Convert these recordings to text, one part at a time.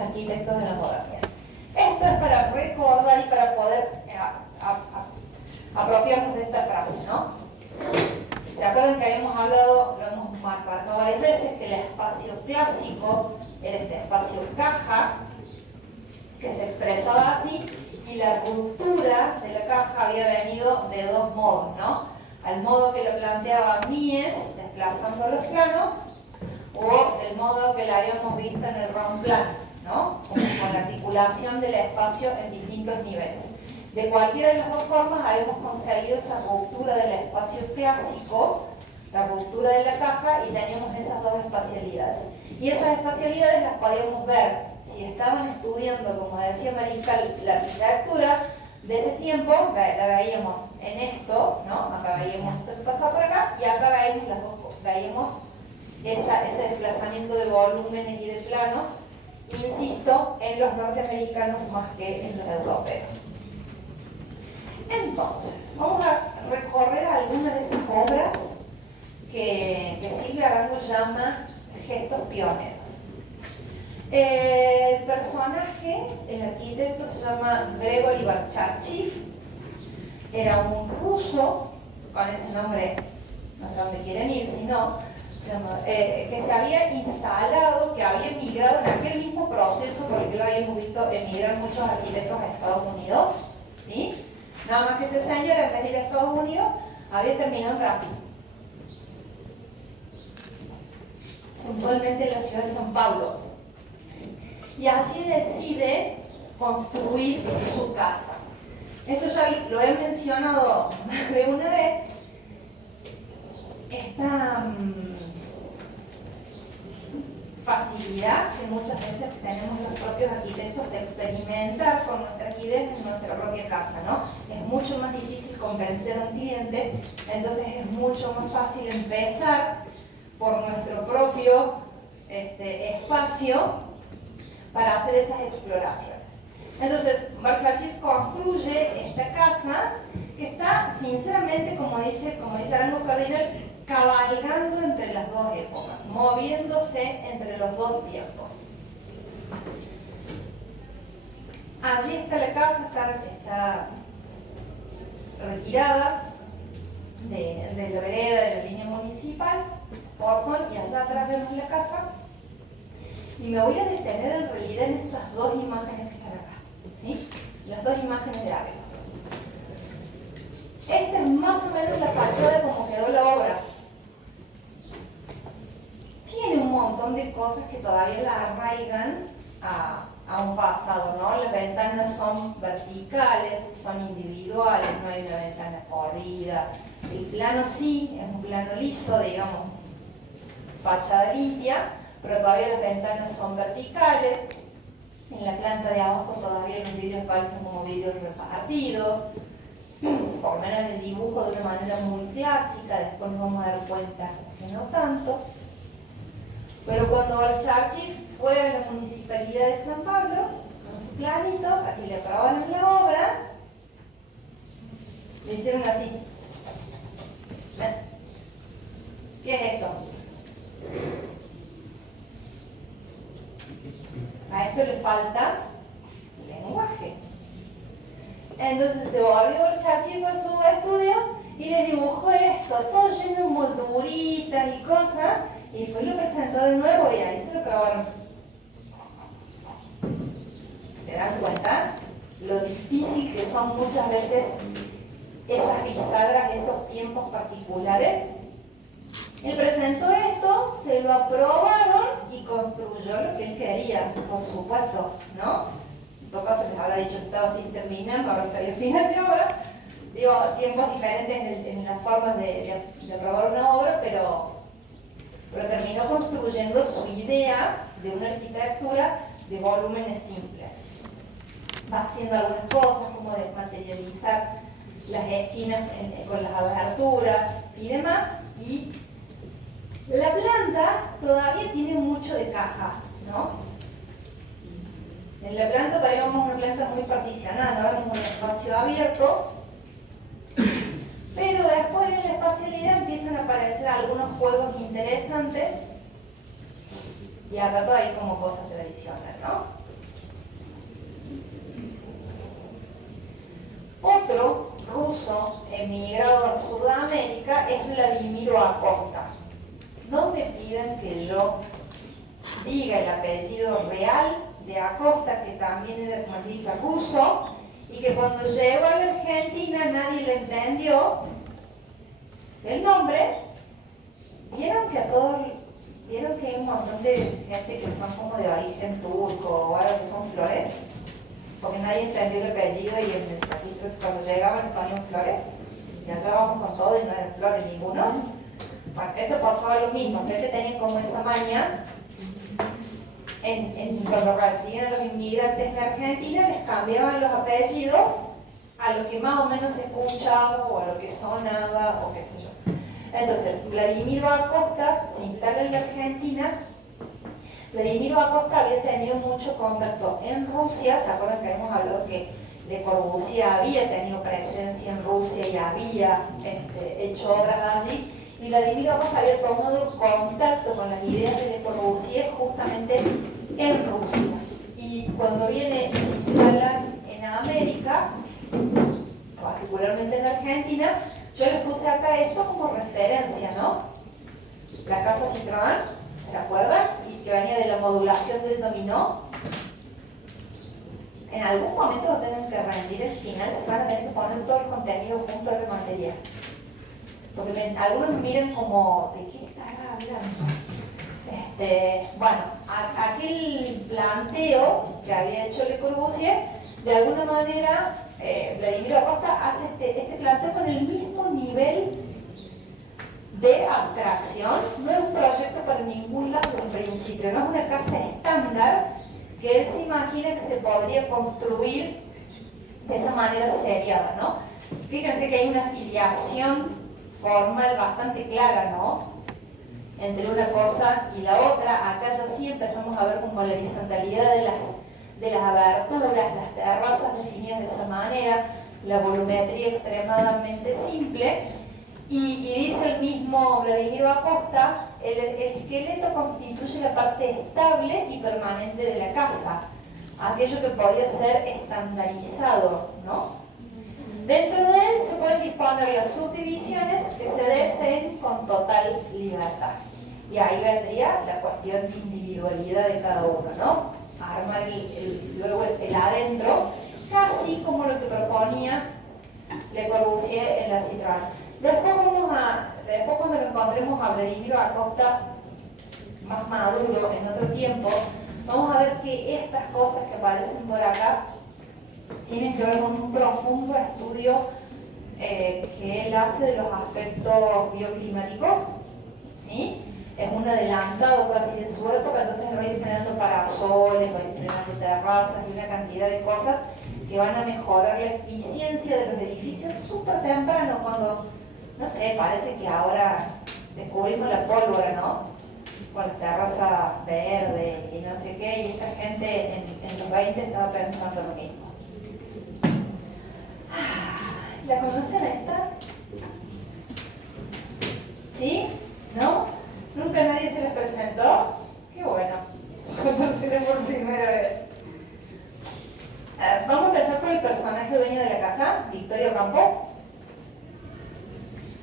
arquitectos de la modernidad. Esto es para recordar y para poder apropiarnos de esta frase, ¿no? ¿Se acuerdan que habíamos hablado, lo hemos marcado varias veces, que el espacio clásico era este espacio caja, que se expresaba así, y la ruptura de la caja había venido de dos modos, ¿no? Al modo que lo planteaba Mies, desplazando los planos, o del modo que la habíamos visto en el round plan, ¿no? Como con la articulación del espacio en distintos niveles. De cualquiera de las dos formas habíamos conseguido esa ruptura del espacio clásico, la ruptura de la caja, y teníamos esas dos espacialidades. Y esas espacialidades las podíamos ver si estaban estudiando, como decía Mariscal, la arquitectura de ese tiempo, la veíamos en esto, ¿no? Acá veíamos esto que pasa por acá, y acá veíamos las dos cosas. Veíamos ese desplazamiento de volúmenes y de planos, insisto, en los norteamericanos más que en los europeos. Entonces, vamos a recorrer algunas de esas obras que Silvia Arango llama gestos pioneros. El personaje, el arquitecto, se llama Gregory Barcharchiv, era un ruso, con ese nombre no sé a dónde quieren ir, sino que se había instalado, que había emigrado en aquel mismo proceso, porque lo habíamos visto emigrar muchos arquitectos a Estados Unidos, ¿sí? Nada más que este señor, en vez de ir a Estados Unidos, había terminado en Brasil. Puntualmente en la ciudad de San Pablo. Y allí decide construir su casa. Esto ya lo he mencionado más de una vez. Esta facilidad que muchas veces tenemos los propios arquitectos de experimentar con nuestras ideas en nuestra propia casa, ¿no? Es mucho más difícil convencer a un cliente, entonces es mucho más fácil empezar por nuestro propio espacio para hacer esas exploraciones. Entonces, Barcharchiv construye esta casa que está, sinceramente, como dice Arango Cardinal, cabalgando entre las dos épocas, moviéndose entre los dos tiempos. Allí está la casa, está retirada de la vereda, de la línea municipal, y allá atrás vemos la casa. Y me voy a detener en realidad en estas dos imágenes que están acá, ¿sí? Las dos imágenes de arriba. Esta es más o menos la fachada de cómo quedó la obra. Tiene un montón de cosas que todavía la arraigan a un pasado, ¿no? Las ventanas son verticales, son individuales, no hay una ventana corrida. El plano sí, es un plano liso, digamos, fachada limpia, pero todavía las ventanas son verticales. En la planta de abajo todavía los vidrios parecen como vidrios repartidos, por lo menos en el dibujo de una manera muy clásica, después nos vamos a dar cuenta que no tanto. Pero cuando Barcharchiv fue a la municipalidad de San Pablo, con su planito, aquí le aprobaron la obra, le hicieron así. ¿Ven? ¿Qué es esto? A esto le falta lenguaje. Entonces se volvió Barcharchiv a su estudio y les dibujó esto, todo lleno de molduritas y cosas, y después lo presentó de nuevo y ahí se lo acabaron. ¿Se dan cuenta? Lo difícil que son muchas veces esas bisagras, esos tiempos particulares. Él presentó esto, se lo aprobaron y construyó lo que él quería, por supuesto, ¿no? En todo caso les habrá dicho que estaba sin terminar, no habrá caído final de obra. Digo, tiempos diferentes en las formas de aprobar una obra, pero terminó construyendo su idea de una arquitectura de volúmenes simples. Va haciendo algunas cosas como desmaterializar las esquinas con las aberturas y demás, y la planta todavía tiene mucho de caja, ¿no? En la planta todavía vemos una planta muy particionada, ¿no? Vemos un espacio abierto, pero después en la espacialidad empiezan a aparecer algunos juegos interesantes, y acá todavía hay como cosas tradicionales, ¿no? emigrado a Sudamérica es Vladimiro Acosta. No me piden que yo diga el apellido real de Acosta, que también era de ruso, y que cuando llegó a la Argentina nadie le entendió el nombre. Vieron que hay un montón de gente que son como de origen turco o ahora que son Flores, porque nadie entendió el apellido y en el registro cuando llegaban ponían Flores, y allá vamos con todo y no eran Flores ninguno. Bueno, esto pasaba lo mismo, o sea que tenían como esa maña. Cuando recibían a los inmigrantes en Argentina les cambiaban los apellidos a lo que más o menos se escuchaba o a lo que sonaba o qué sé yo. Entonces, Vladimiro Acosta se instala en la Argentina. Vladimiro Acosta había tenido mucho contacto en Rusia. ¿Se acuerdan que habíamos hablado que Le Corbusier había tenido presencia en Rusia y había hecho obras allí? Y Vladimiro Acosta había tomado contacto con las ideas de Le Corbusier justamente en Rusia. Y cuando viene a instalar en América, particularmente en Argentina, yo les puse acá esto como referencia, ¿no? La casa Citroën, ¿se acuerdan? Y que venía de la modulación del dominó. En algún momento lo tienen que rendir el final, se van a tener que poner todo el contenido junto a la materia. Porque algunos me miran como, ¿de qué estará hablando? Bueno, aquel planteo que había hecho Le Corbusier, de alguna manera, Vladimiro Acosta hace este planteo con el mismo nivel de abstracción. No es un proyecto para ningún lado en principio, no es una casa estándar que él se imagina que se podría construir de esa manera seriada, ¿no? Fíjense que hay una filiación formal bastante clara, ¿no? Entre una cosa y la otra. Acá ya sí empezamos a ver como la horizontalidad de las aberturas, las terrazas definidas de esa manera, la volumetría extremadamente simple. Y dice el mismo Vladimiro Acosta, el esqueleto constituye la parte estable y permanente de la casa, aquello que podía ser estandarizado, ¿no? Dentro de él se pueden disponer las subdivisiones que se deseen con total libertad. Y ahí vendría la cuestión de individualidad de cada uno, ¿no? Armar luego el adentro, casi como lo que proponía Le Corbusier en la Citroën. Después cuando lo encontremos a Vladimiro Acosta más maduro, en otro tiempo, vamos a ver que estas cosas que aparecen por acá tienen que ver con un profundo estudio que él hace de los aspectos bioclimáticos, ¿sí? Es un adelantado casi de su época, entonces va a ir generando parasoles, va a ir generando terrazas y una cantidad de cosas que van a mejorar la eficiencia de los edificios súper temprano, cuando, no sé, parece que ahora descubrimos la pólvora, ¿no? Con la terraza verde y no sé qué, y esta gente en los 20 estaba pensando lo mismo. ¿La conocen esta? ¿Sí? ¿No? ¿Nunca nadie se les presentó? ¡Qué bueno! Conocen por primera vez. Vamos a empezar por el personaje dueño de la casa, Victorio Campo.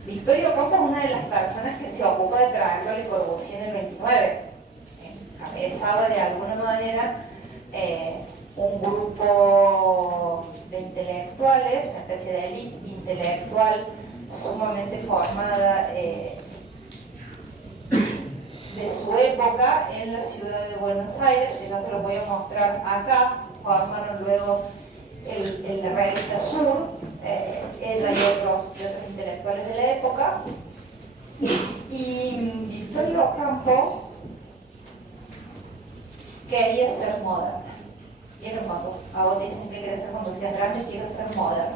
Victorio Campo es una de las personas que se ocupa de traerlo a Le Corbusier en el 29. Encabezaba de alguna manera un grupo de intelectuales, una especie de élite intelectual sumamente formada de su época en la ciudad de Buenos Aires, que ya se los voy a mostrar acá. Formaron luego la revista Sur, ella y otros intelectuales de la época. Y Victorio Campo quería ser moderna. ¿Vieron cuando a vos dicen que quieres ser cuando seas grande? Quiero ser moderna.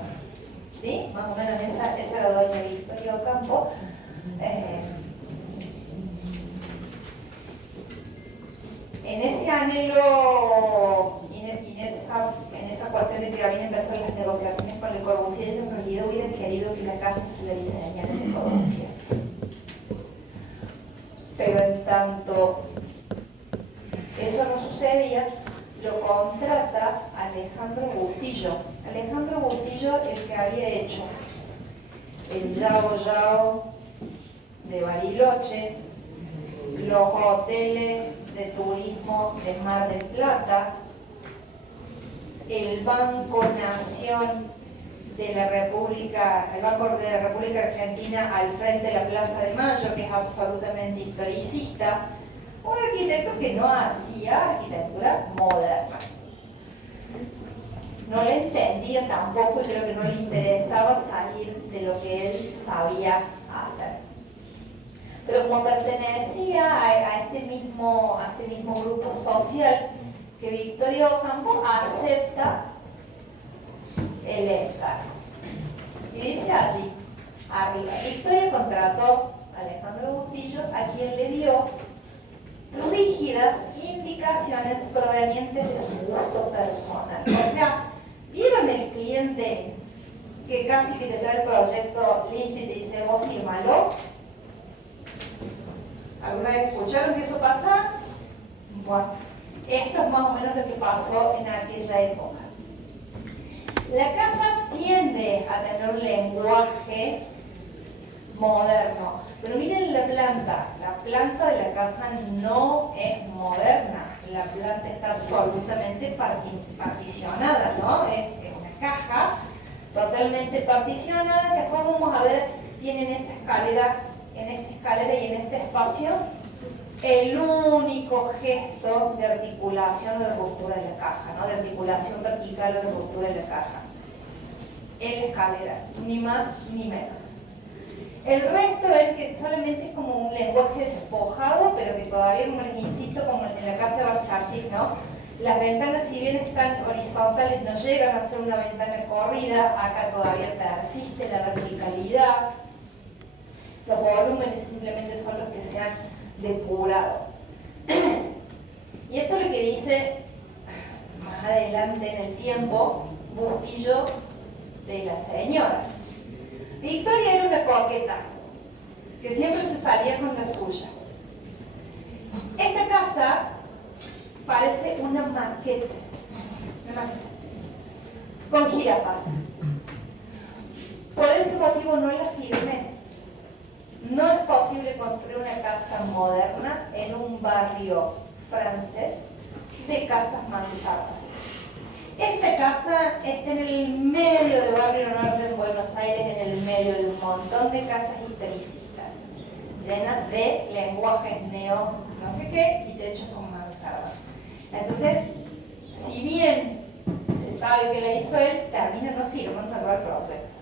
¿Sí? Más o menos esa era doña Victorio Campo. En ese anhelo y en esa cuestión de que habían empezado las negociaciones con Le Corbusier, ellos en realidad hubieran querido que la casa se la diseñara Le Corbusier. Pero en tanto eso no sucedía, lo contrata Alejandro Bustillo. Alejandro Bustillo, el que había hecho el Yao Yao de Bariloche, los hoteles de turismo de Mar del Plata, el Banco Nación de la República, el Banco de la República Argentina al frente de la Plaza de Mayo, que es absolutamente historicista, un arquitecto que no hacía arquitectura moderna. No le entendía tampoco, creo que no le interesaba salir de lo que él sabía hacer. Pero como pertenecía a este mismo grupo social, que Victoria Ocampo acepta el encargo. Y dice allí, arriba, Victoria contrató a Alejandro Bustillo, a quien le dio rígidas indicaciones provenientes de su gusto personal. O sea, ¿vieron el cliente que casi que te trae el proyecto listo y te dice, vos fírmalo? ¿Alguna vez escucharon que eso pasa? Bueno, esto es más o menos lo que pasó en aquella época. La casa tiende a tener un lenguaje moderno, pero miren la planta de la casa no es moderna, la planta está absolutamente particionada, ¿no? Es una caja totalmente particionada, que después vamos a ver, tienen esa escalera, en esta escalera y en este espacio, el único gesto de articulación o de ruptura de la caja, ¿no? De articulación vertical o de ruptura de la caja. En la escalera, ni más ni menos. El resto es que solamente es como un lenguaje despojado, pero que todavía, como les insisto, como en la casa de Barchachis, ¿no? Las ventanas, si bien están horizontales, no llegan a ser una ventana corrida, acá todavía persiste la verticalidad. Los volúmenes simplemente son los que se han depurado. Y esto es lo que dice más adelante en el tiempo Bustillo de la señora. Victoria era una coqueta que siempre se salía con la suya. Esta casa parece una maqueta, con jirafas. Por ese motivo no la firmé. No es posible construir una casa moderna en un barrio francés de casas mansardas. Esta casa está en el medio del barrio norte de Buenos Aires, en el medio de un montón de casas historicistas, llenas de lenguajes neo, no sé qué, y techos con mansardas. Entonces, si bien se sabe que la hizo él, termina no firmando el proyecto.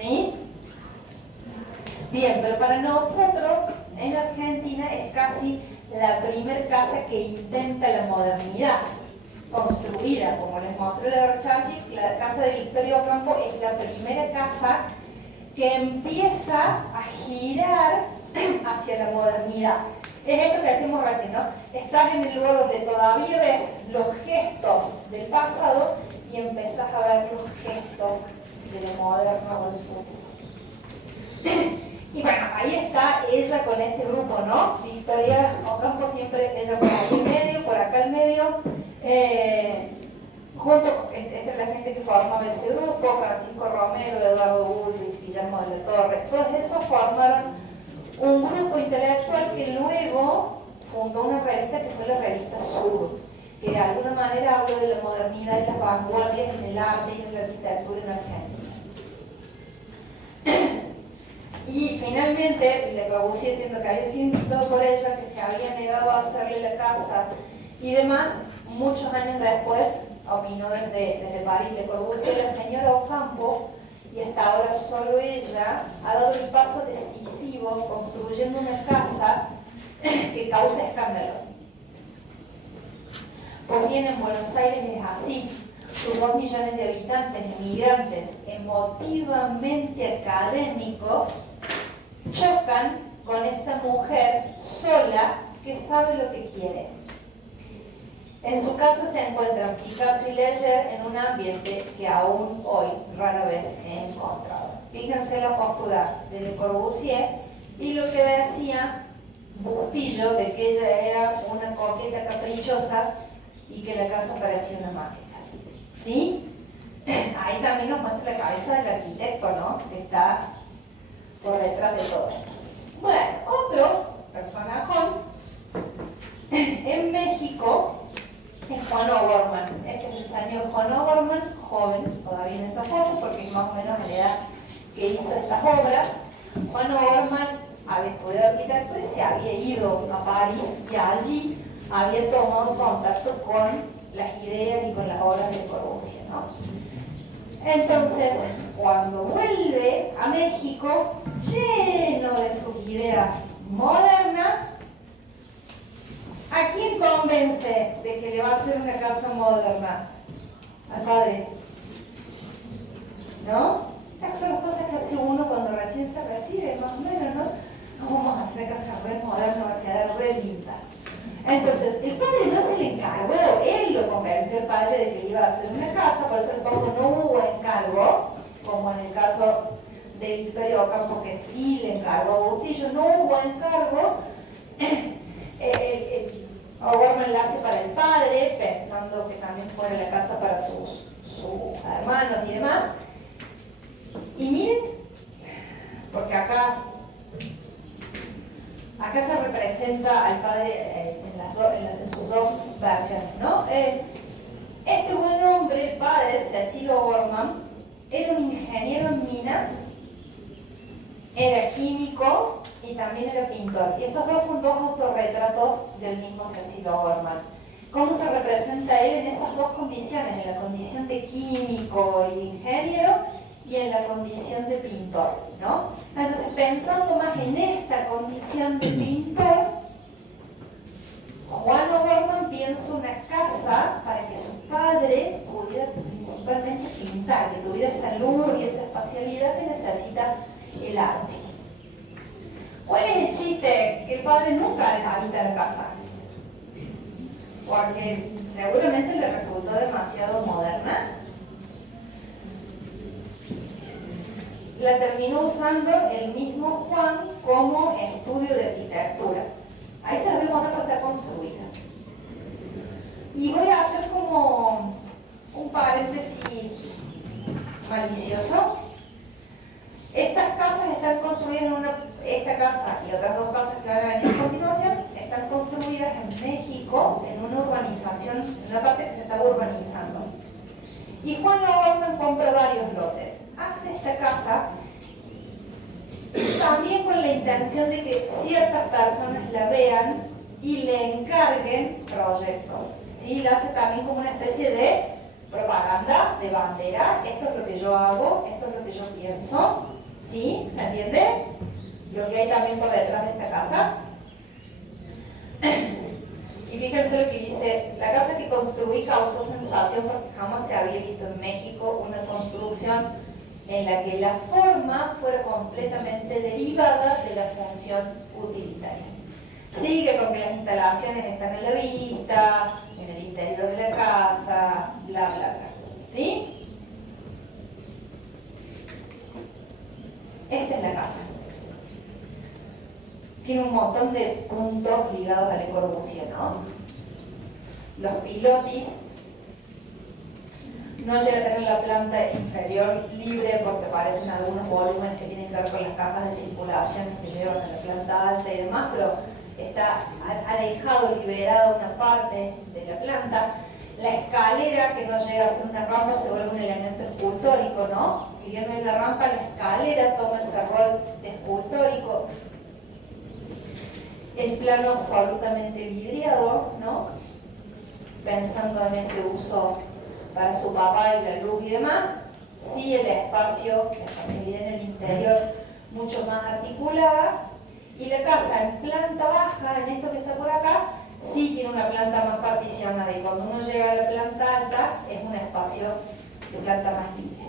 ¿Sí? Bien, pero para nosotros, en Argentina, es casi la primer casa que intenta la modernidad. Construida, como les mostré de Barchachis, la casa de Victoria Ocampo es la primera casa que empieza a girar hacia la modernidad. Es esto que decimos recién, ¿no? Estás en el lugar donde todavía ves los gestos del pasado y empezás a ver los gestos de lo moderno o del futuro. Y bueno, ahí está ella con este grupo, ¿no? Victoria Ocampo siempre, ella por ahí en medio, por acá en medio. Junto, esta es la gente que formaba ese grupo, Francisco Romero, Eduardo Ulrich, Guillermo de la Torre, todos esos formaron un grupo intelectual que luego fundó una revista que fue la revista Sur, que de alguna manera habló de la modernidad y las vanguardias en el arte y en la arquitectura en Argentina. Y finalmente Le Corbusier, diciendo que había sido invitado por ella, que se había negado a hacerle la casa y demás, muchos años después, opinó desde París Le Corbusier, la señora Ocampo, y hasta ahora solo ella, ha dado el paso decisivo construyendo una casa que causa escándalo. Pues bien, en Buenos Aires es así. Sus 2 millones de habitantes, emigrantes, emotivamente académicos, chocan con esta mujer sola que sabe lo que quiere. En su casa se encuentran Picasso y Leyer en un ambiente que aún hoy rara vez he encontrado. Fíjense la postura de Le Corbusier y lo que decía Bustillo de que ella era una coqueta caprichosa y que la casa parecía una maqueta. ¿Sí? ahí también nos muestra la cabeza del arquitecto, ¿no? Que está por detrás de todo. Bueno, otro personajón en México es Juan O'Gorman. Este es el señor Juan O'Gorman, joven todavía en esa foto, porque es más o menos a la edad que hizo estas obras. Juan O'Gorman había estudiado arquitectura y se había ido a París y allí había tomado contacto con las ideas y con las obras de Le Corbusier, ¿no? Entonces, cuando vuelve a México, lleno de sus ideas modernas, ¿a quién convence de que le va a hacer una casa moderna? Al padre. ¿No? Estas son las cosas que hace uno cuando recién se recibe, más o menos, ¿no? ¿Cómo vamos a hacer una casa re moderna? Va a quedar re linda. Entonces, el padre no se le encargó, él lo convenció el padre de que le iba a hacer una casa, por eso tampoco no hubo encargo, como en el caso de Victoria Ocampo, que sí le encargó a Bustillo, no hubo encargo. O'Gorman la hace para el padre, pensando que también fuera la casa para sus hermanos y demás. Y miren, porque acá se representa al padre en sus dos versiones, ¿no? Este buen hombre, el padre, Cecil O'Gorman, era un ingeniero en minas, era químico y también era pintor. Y estos dos son dos autorretratos del mismo Cecil O'Gorman. ¿Cómo se representa él en esas dos condiciones? En la condición de químico y ingeniero y en la condición de pintor, ¿no? Entonces, pensando más en esta condición de pintor, Juan O'Gorman piensa una casa para que su padre pudiera principalmente pintar, que tuviera esa luz y esa espacialidad que necesita el arte. ¿Cuál es el chiste? Que el padre nunca habita la casa, porque seguramente le resultó demasiado moderna. La terminó usando el mismo Juan como estudio de arquitectura. Ahí se la vemos que está construida. Y voy a hacer como un paréntesis malicioso. Estas casas están construidas esta casa y otras dos casas que van a venir a continuación, están construidas en México, en una urbanización, en una parte que se está urbanizando. Y Juan O'Gorman compra varios lotes. Hace esta casa también con la intención de que ciertas personas la vean y le encarguen proyectos. ¿Sí? La hace también como una especie de propaganda, de bandera. Esto es lo que yo hago, esto es lo que yo pienso. ¿Sí? ¿Se entiende? Lo que hay también por detrás de esta casa. Y fíjense lo que dice: la casa que construí causó sensación porque jamás se había visto en México una construcción en la que la forma fuera completamente derivada de la función utilitaria. Sigue con que las instalaciones están en la vista, en el interior de la casa, bla, bla, bla. ¿Sí? Esta es la casa. Tiene un montón de puntos ligados a Le Corbusier, ¿no? Los pilotis no llega a tener la planta inferior libre porque aparecen algunos volúmenes que tienen que ver con las cajas de circulación que llevan a la planta alta y demás, pero ha dejado liberada una parte de la planta. La escalera, que no llega a ser una rampa, se vuelve un elemento escultórico, ¿no? Si bien no hay la rampa, la escalera toma ese rol de escultórico. El plano absolutamente vidriado, ¿no? Pensando en ese uso para su papá y la luz y demás. Sí, el espacio, la facilidad en el interior mucho más articulada. Y la casa en planta baja, en esto que está por acá, sí tiene una planta más particionada. Y cuando uno llega a la planta alta, es un espacio de planta más libre.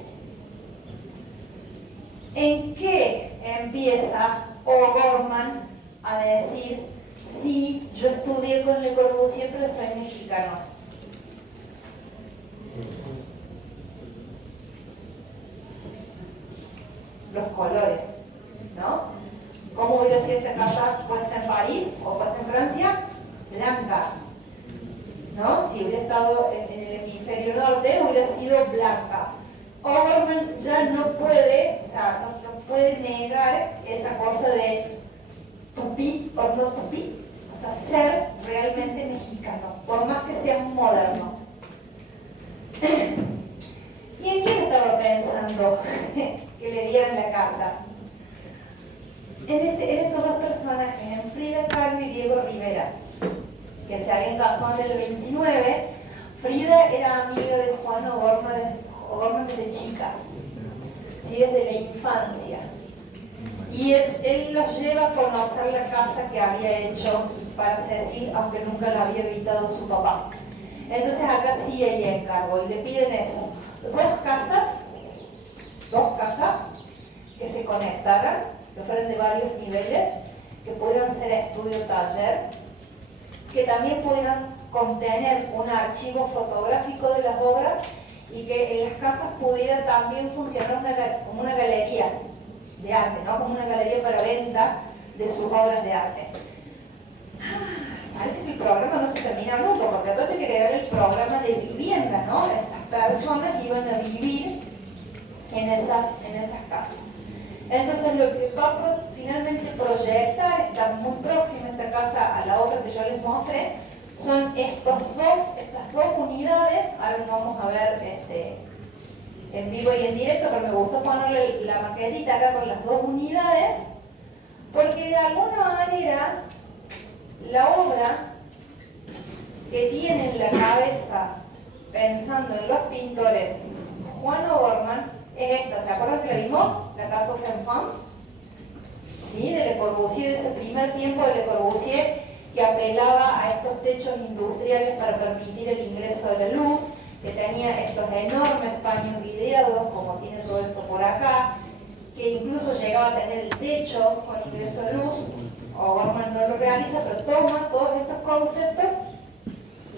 ¿En qué empieza O'Gorman a decir: sí, yo estudié con Le Corbusier, pero soy mexicano? Los colores, ¿no? ¿Cómo hubiera sido esta casa puesta en París o puesta en Francia? Blanca, ¿no? Si hubiera estado en el hemisferio norte, hubiera sido blanca. Overman ya no puede, o sea, no puede negar esa cosa de tupí o no tupí, o sea, ser realmente mexicano, por más que sea moderno. ¿Y en quién estaba pensando que le dieran la casa? En estos dos personajes, en Frida Kahlo y Diego Rivera, que se habían casado en el 29. Frida era amiga de Juan O'Gorman desde chica, ¿sí? Desde la infancia. Y él los lleva a conocer la casa que había hecho para Cecil, aunque nunca la había visitado su papá. Entonces acá sí hay encargo y le piden eso. Dos casas que se conectaran, que fueran de varios niveles, que pudieran ser estudio-taller, que también pudieran contener un archivo fotográfico de las obras y que en las casas pudiera también funcionar como una galería de arte, ¿no? Como una galería para venta de sus obras de arte. Parece que el programa no se termina nunca, porque aparte hay que crear el programa de vivienda, ¿no? Estas personas iban a vivir en esas casas. Entonces lo que va finalmente proyectar, está muy próxima esta casa a la otra que yo les mostré, son estas dos unidades. Ahora lo vamos a ver en vivo y en directo, pero me gustó ponerle la maquetita acá con las dos unidades, porque de alguna manera la obra que tiene en la cabeza pensando en los pintores Juan O'Gorman es esta. ¿Se acuerdan que la vimos? La Casa aux Enfants, ¿sí? De Le Corbusier, de ese primer tiempo de Le Corbusier, que apelaba a estos techos industriales para permitir el ingreso de la luz, que tenía estos enormes paños videados, como tiene todo esto por acá, que incluso llegaba a tener el techo con ingreso de luz. O'Gorman no lo realiza, pero toma todos estos conceptos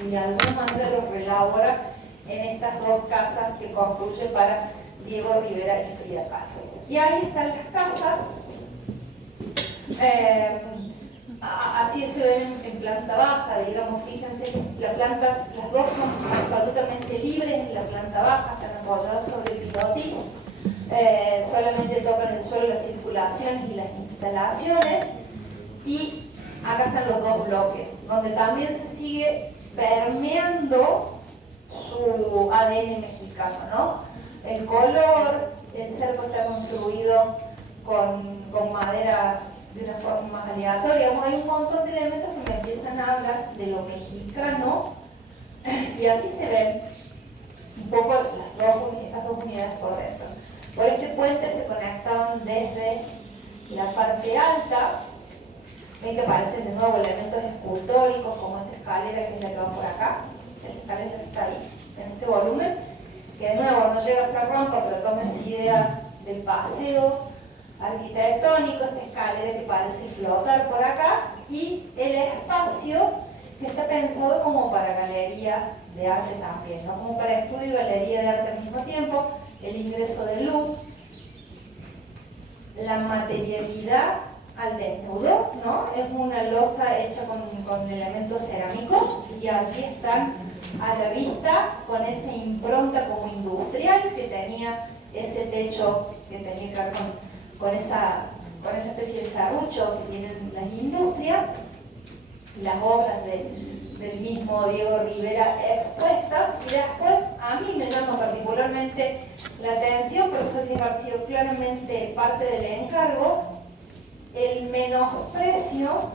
y de alguna manera los relabora en estas dos casas que construye para Diego Rivera y Frida Kahlo. Y ahí están las casas, así se ven en planta baja, digamos. Fíjense, las dos son absolutamente libres en la planta baja, están apoyadas sobre el pilotis, solamente tocan el suelo las circulaciones y las instalaciones, y acá están los dos bloques, donde también se sigue permeando su ADN mexicano, ¿no? El color, el cerco está construido con maderas de una forma más aleatoria. Hay un montón de elementos que me empiezan a hablar de lo mexicano, y así se ven un poco estas dos unidades por dentro. Por este puente se conectaban desde la parte alta. Ven que aparecen de nuevo elementos escultóricos, como esta escalera que es la que va por acá, esta escalera que está ahí, en este volumen, que de nuevo no llega a ser rompa, pero toma esa idea del paseo arquitectónico, esta escalera que parece flotar por acá, y el espacio que está pensado como para galería de arte también, ¿no? Como para estudio y galería de arte al mismo tiempo, el ingreso de luz, la materialidad al desnudo, ¿no? Es una losa hecha con elementos cerámicos, y allí están a la vista con esa impronta como industrial que tenía ese techo, que tenía que ver con esa especie de serrucho que tienen las industrias, las obras del mismo Diego Rivera expuestas. Y después a mí me llama particularmente la atención, pero esto tiene que haber sido claramente parte del encargo, el menosprecio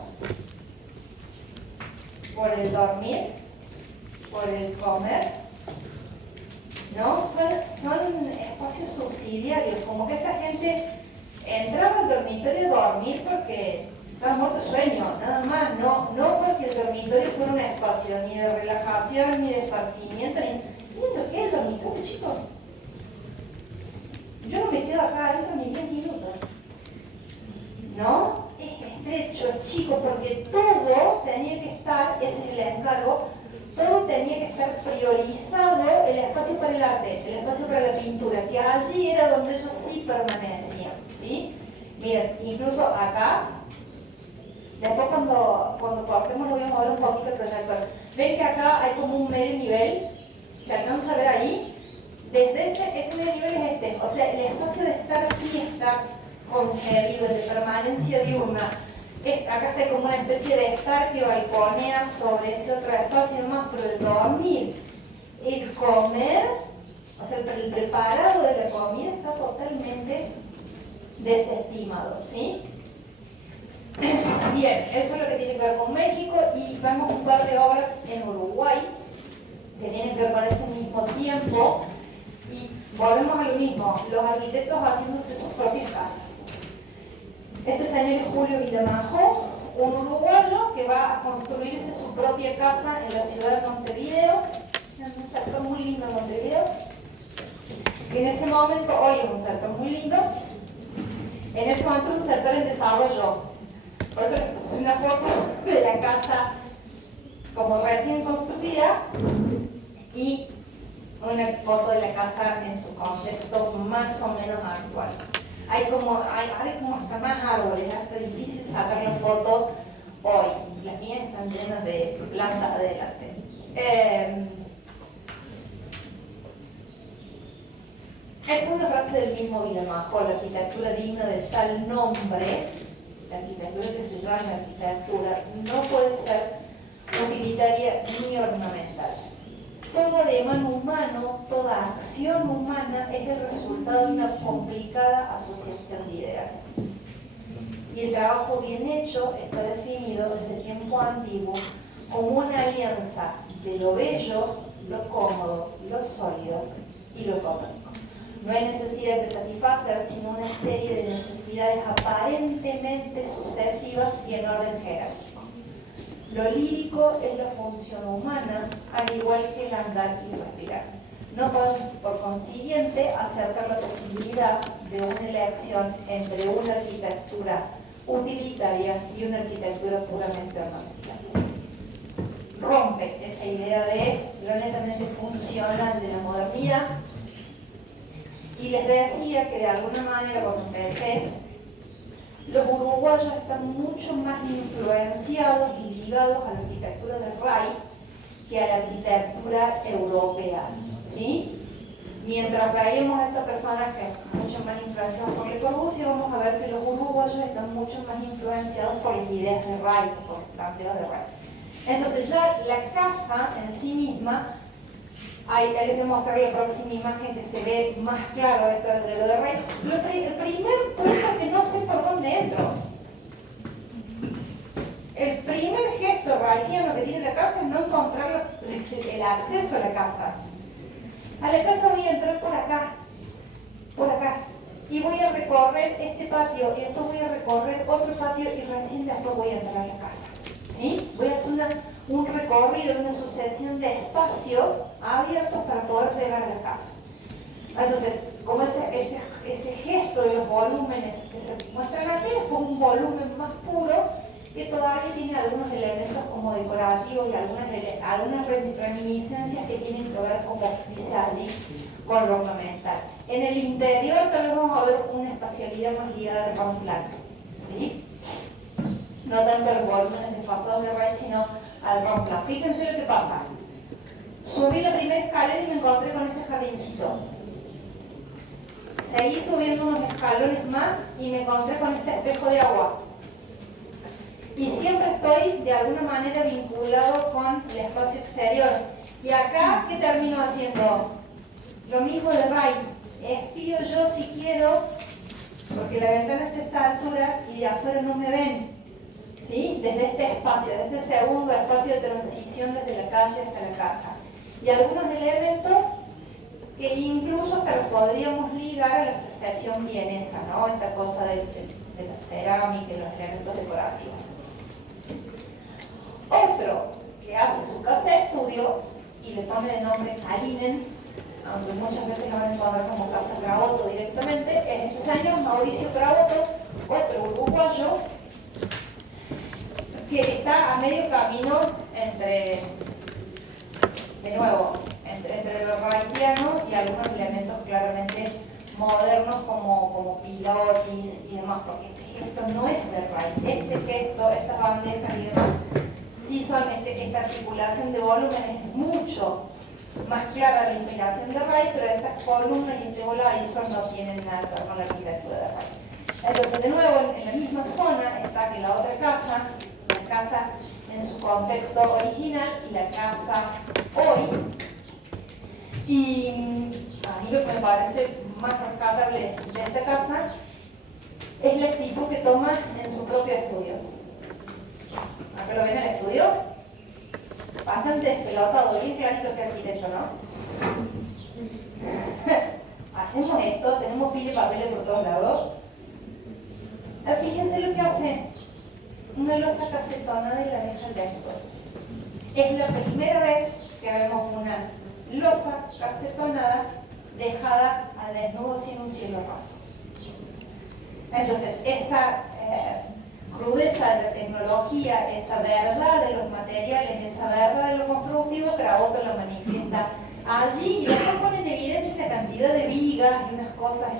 por el dormir, por el comer, ¿no? Son espacios subsidiarios, como que esta gente entraba al dormitorio a dormir porque estaba muerto de sueño, nada más, no porque el dormitorio fuera un espacio ni de relajación, ni de esparcimiento, ni lo que es el dormitorio, chicos. Yo no me quedo acá adentro ni 10 minutos, ¿no? Es estrecho, chico, porque todo tenía que estar, ese es el encargo, todo tenía que estar priorizado, el espacio para el arte, el espacio para la pintura, que allí era donde ellos sí permanecían, ¿sí? Miren, incluso acá, después cuando cortemos lo voy a mover un poquito el proyector. Ven que acá hay como un medio nivel, ¿se alcanza a ver ahí? desde ese nivel es este, o sea, el espacio de estar sí está concebido de permanencia diurna. Acá está como una especie de estar que balconea sobre ese otro espacio más, pero el dormir, el comer, o sea, el preparado de la comida está totalmente desestimado, ¿sí? Bien, eso es lo que tiene que ver con México, y vemos un par de obras en Uruguay que tienen que ver con ese mismo tiempo, y volvemos a lo mismo, los arquitectos haciéndose sus propias casas. Este es Emilio Julio Vilamajo, un uruguayo que va a construirse su propia casa en la ciudad de Montevideo, en un sector muy lindo de Montevideo. En ese momento, hoy es un sector muy lindo, en ese momento es un sector en desarrollo. Por eso les puse una foto de la casa como recién construida y una foto de la casa en su contexto más o menos actual. Hay como hasta más árboles, hasta difícil sacar la foto hoy. Las mías están llenas de plantas adelante. Esa es una frase del mismo Vilamajo: la arquitectura digna de tal nombre, la arquitectura que se llama arquitectura, no puede ser utilitaria ni ornamental. Todo ademán humano, toda acción humana es el resultado de una complicada asociación de ideas. Y el trabajo bien hecho está definido desde tiempo antiguo como una alianza de lo bello, lo cómodo, lo sólido y lo económico. No hay necesidad de satisfacer, sino una serie de necesidades aparentemente sucesivas y en orden jerárquico. Lo lírico es la función humana, al igual que el andar y respirar. No podemos, por consiguiente, acercar la posibilidad de una elección entre una arquitectura utilitaria y una arquitectura puramente ornamental. Rompe esa idea de lo netamente funcional de la modernidad. Y les decía que de alguna manera, cuando empecé, los uruguayos están mucho más influenciados y ligados a la arquitectura del RAI que a la arquitectura europea, ¿sí? Mientras veíamos a estos personajes mucho más influenciados por Le Corbusier, vamos a ver que los uruguayos están mucho más influenciados por las ideas de RAI, por los planteos de RAI. Entonces ya la casa en sí misma, ahí les voy a mostrar la próxima imagen que se ve más claro esto de lo de RAI. El primer punto que no sé por dónde entro. El primer gesto raikiano que tiene la casa es no encontrar el acceso a la casa. A la casa voy a entrar por acá, y voy a recorrer este patio, y después voy a recorrer otro patio, y recién después voy a entrar a la casa. ¿Sí? Voy a hacer un recorrido, una sucesión de espacios abiertos para poder llegar a la casa. Entonces, como ese gesto de los volúmenes que se muestran aquí, es como un volumen más puro, que todavía tiene algunos elementos como decorativos y algunas reminiscencias que tienen que ver, como dice allí, con lo ornamental. En el interior también vamos a ver una espacialidad más ligada al pan plano, ¿sí? No tanto los volúmenes desfasados de red, sino al pan plano. Fíjense lo que pasa. Subí la primera escalera y me encontré con este jardincito. Seguí subiendo unos escalones más y me encontré con este espejo de agua. Y siempre estoy de alguna manera vinculado con el espacio exterior. Y acá, ¿qué termino haciendo? Lo mismo de Wright. Espío yo si quiero, porque la ventana está a esta altura y de afuera no me ven. ¿Sí? Desde este espacio, desde este segundo espacio de transición desde la calle hasta la casa. Y algunos elementos que incluso hasta los podríamos ligar a la secesión vienesa, ¿no? Esta cosa de la cerámica y los elementos decorativos. Otro que hace su casa de estudio y le pone de nombre Karinen, aunque muchas veces lo van a encontrar como Casa Craboto directamente, es este señor, Mauricio Craboto, otro uruguayo, que está a medio camino entre, de nuevo, entre lo raikiano y algunos elementos claramente modernos como pilotis y demás, porque este gesto no es del Rai. Este gesto, estas bandejas y demás, sí son esta articulación de volúmenes mucho más clara la inspiración de Wright, pero estas columnas y este voladizo no tienen nada que ver con la arquitectura de Wright. Entonces, de nuevo, en la misma zona está que la otra casa, la casa en su contexto original y la casa hoy. Y a mí lo que me parece más rescatable de esta casa es la actitud que toma en su propio estudio. Acá lo ven el estudio, bastante despelotado, bien clarito este arquitecto, ¿no? Hacemos esto, tenemos pila de papeles por todos lados. Fíjense lo que hace. Una losa casetonada y la deja al desnudo. Es la primera vez que vemos una losa casetonada dejada al desnudo sin un cielo raso. Entonces, esa crudeza de la tecnología, esa verdad de los materiales, esa verdad de lo constructivo, Kravoto lo manifiesta allí y después pone en evidencia una cantidad de vigas y unas cosas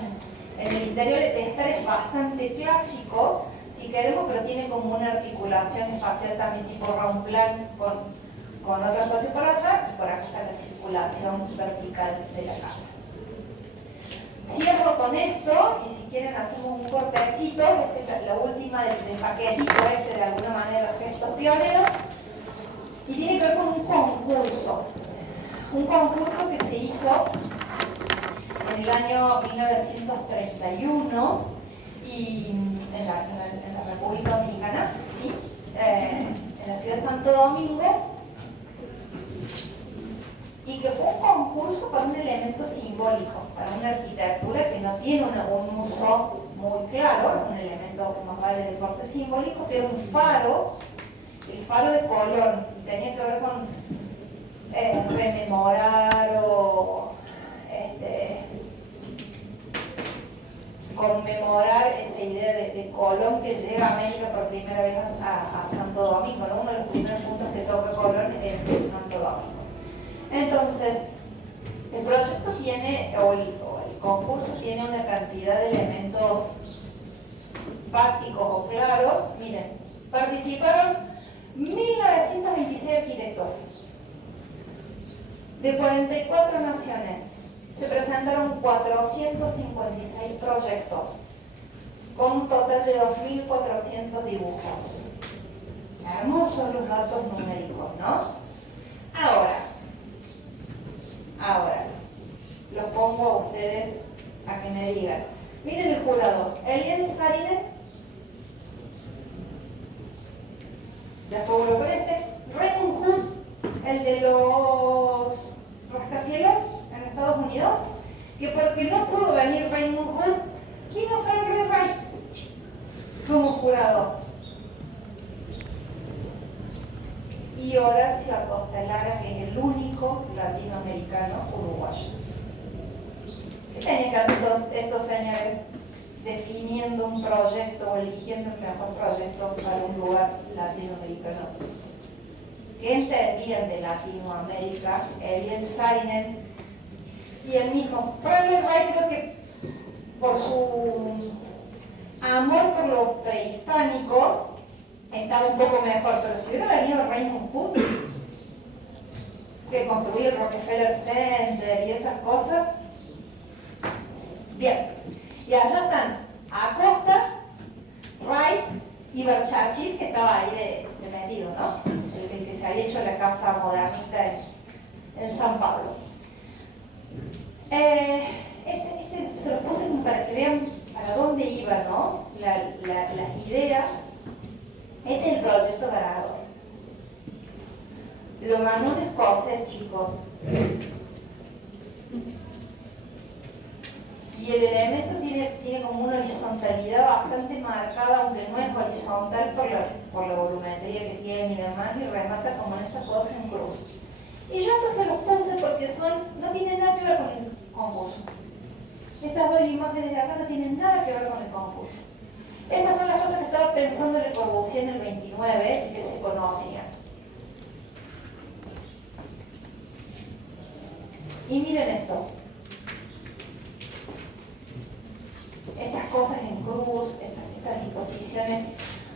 en el interior. De estar es bastante clásico, si queremos, pero tiene como una articulación espacial también tipo Raumplan con otro espacio por allá, y por acá está la circulación vertical de la casa. Cierro con esto, y si quieren hacemos un cortecito. Esta es la última del paquetito de alguna manera, los gestos pioneros, y tiene que ver con un concurso que se hizo en el año 1931 y en la República Dominicana, ¿sí? En la ciudad de Santo Domingo, y que fue un concurso con un elemento simbólico para una arquitectura que no tiene un uso muy claro, un elemento más vale de corte simbólico, que era un faro, el faro de Colón, y tenía que ver con rememorar o conmemorar esa idea de Colón que llega a América por primera vez a Santo Domingo, ¿no? Uno de los primeros puntos que toca Colón es Santo Domingo. Entonces, el proyecto tiene, o el concurso tiene una cantidad de elementos fácticos o claros. Miren, participaron 1926 arquitectos de 44 naciones. Se presentaron 456 proyectos con un total de 2.400 dibujos. Hermosos los datos numéricos, ¿no? Ahora, los pongo a ustedes a que me digan. Miren el jurado, Eliel Saarinen, después con Raymond Hood, el de los rascacielos en Estados Unidos, que porque no pudo venir Raymond Hood, vino Frank Lloyd Wright como jurado. Y Horacio Acosta Lara, que es el único latinoamericano uruguayo. ¿Qué tenían que hacer estos señores definiendo un proyecto o eligiendo el mejor proyecto para un lugar latinoamericano? ¿Qué entendían de Latinoamérica? Eliel Saarinen y el mismo Frank Lloyd Wright, creo que por su amor por lo prehispánico estaba un poco mejor, pero si hubiera venido Raymond Hood, que construir el Rockefeller Center y esas cosas, bien. Y allá están Acosta, Wright y Berchachil, que estaba ahí de metido, ¿no? El que se había hecho la casa modernista en San Pablo. Se los puse como para que vean para dónde iban, ¿no? Las ideas. Este es el proyecto ganador. Lo ganó un escocés, chicos. Y el elemento tiene como una horizontalidad bastante marcada, aunque no es horizontal por la volumetría que tiene y demás, y remata como en estas cosas en cruz. Y yo esto se los puse porque no tienen nada que ver con el concurso. Estas dos imágenes de acá no tienen nada que ver con el concurso. Estas son las cosas que estaba pensando Le Corbusier en el 29 y que se conocían. Y miren esto. Estas cosas en cruz, estas disposiciones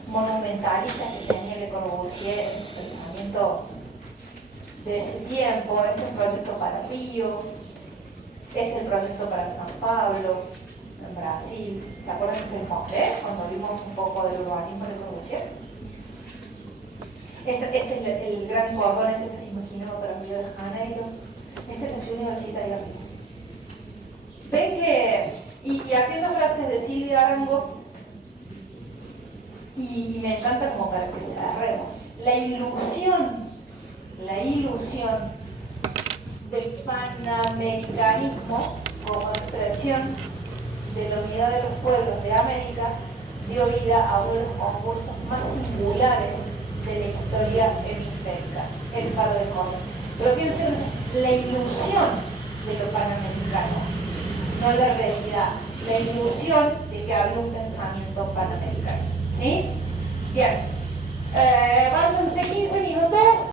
monumentalistas que tenía Le Corbusier en su pensamiento de ese tiempo. Este es el proyecto para Río, este es el proyecto para San Pablo, en Brasil. ¿Se acuerdan que se les mostré cuando vimos un poco del urbanismo de Corbusier? Este es el gran cordón ese que se imaginó para Río de Janeiro. Esta es la ciudad universitaria de Río. Ven que, y aquellas frases de Silvia Arango, y me encanta como para que cerremos, la ilusión del panamericanismo como expresión de la unidad de los pueblos de América dio vida a uno de los concursos más singulares de la historia hemisférica, el palo de Córdoba. Pero piensen, la ilusión de lo panamericano, no la realidad, la ilusión de que había un pensamiento panamericano. ¿Sí? Bien. Váyanse 15 minutos.